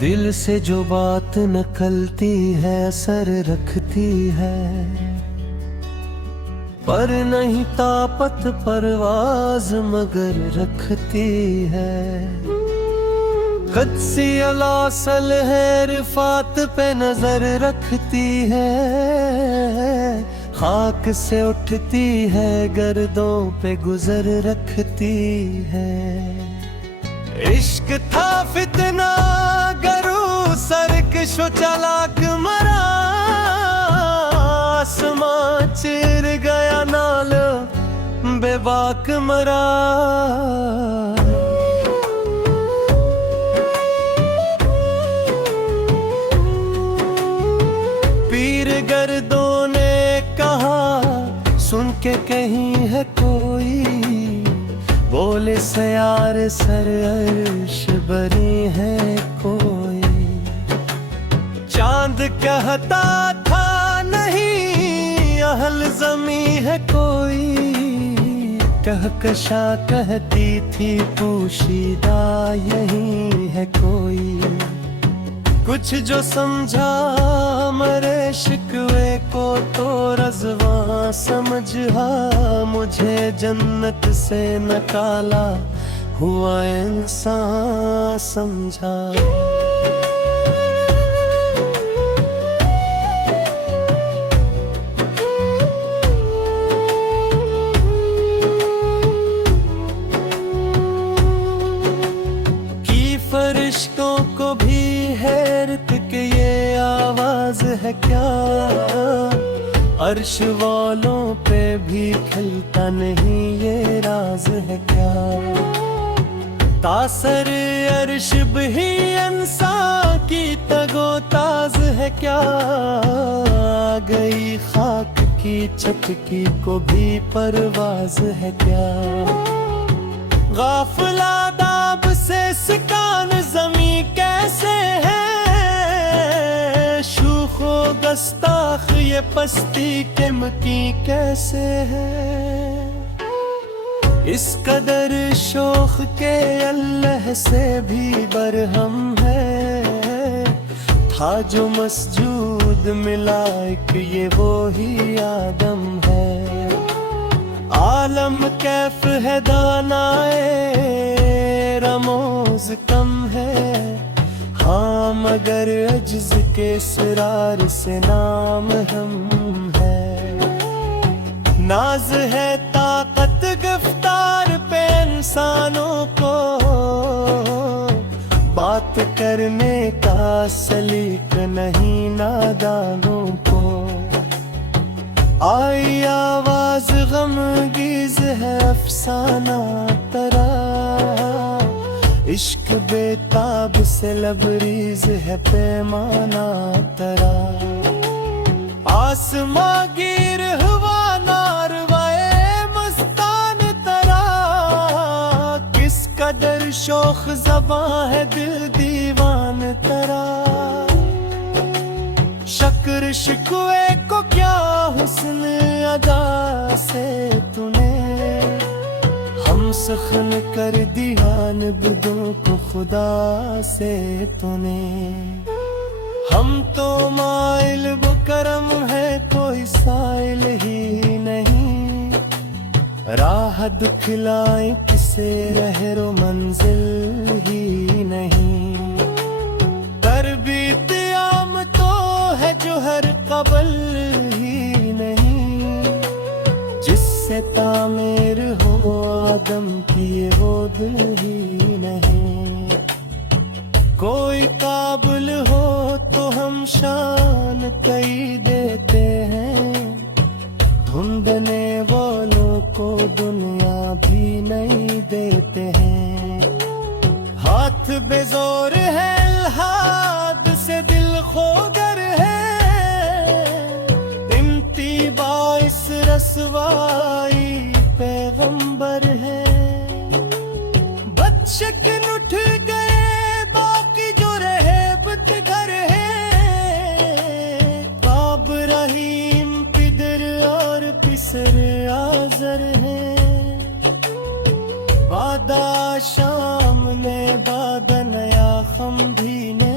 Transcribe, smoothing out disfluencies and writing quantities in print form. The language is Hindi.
दिल से जो बात निकलती है असर रखती है, पर नहीं ताकत परवाज मगर रखती है। कदसी अलासल है रिफात पे नजर रखती है, खाक से उठती है गर्दों पे गुजर रखती है। इश्क था फितना गरू सरकशो चालाक मरा, आसमां चिर गया नाल बेबाक मरा। पीर गर्दों ने कहा सुन के कहीं है कोई, बोले सयार सर अर्श बरी है कोई। चांद कहता था नहीं अहल ज़मी है कोई, कहकशा कहती थी पोशीदा यही है कोई। कुछ जो समझा मरे शिकवे को तो रज़वा समझा, मुझे जन्नत से निकाला हुआ इंसान समझा। की फरिश्तों को भी हैरत के ये आवाज है क्या, अर्श वालों पे भी खिलता नहीं ये राज है क्या। तासर अर्श भी इंसान की तगोताज है क्या, आ गई खाक की चटकी को भी परवाज है क्या। गाफिला दाब से सिकान जमी कैसे है, शूखो गस्ताख ये पस्ती किमकी कैसे है। इस कदर शोख के अल्लाह से भी बरहम है, था जो मसजूद मिला एक ये वो ही आदम है। आलम कैफ है दानाए रमोज कम है, हाँ मगर अज्ज के सरार से नाम हम है। नाज है ताकत गिरफ्तार पे इंसानों को, बात करने का सलीक नहीं नादानों को। आई आवाज गमगीज है अफसाना तरा, इश्क बेताब से लबरीज है पैमाना तरा। आसमां गिर हुआ नारवाए मस्तान तरा, किस कदर शोख ज़बां है दिल दीवान तरा। शक्र शिकवे को क्या हुस्न अदा से तूने, हम सखन कर दिया निबदों को खुदा से तूने। हम तो माइल बकरम है कोई साइल ही नहीं, राह दुखलाई किसे रहरो मंजिल ही नहीं। तरबीत आम तो है जो हर कबल ही नहीं, जिससे तामीर हो आदम की वो दिल ही नहीं। कोई काबिल हो तो हम शान कई देते हैं, ढूंढने वालों को दुनिया भी नहीं देते हैं। हाथ बेजोर है इल्हाद से दिल खोगर है, इम्तिबाइस रसवाई पैगंबर है। बदशकन उठ गए बाकी जो रहे बदगर है, बाब रहीम पिदर और पिसर आजर है। बादा शाम ने बाद नया खम भी ने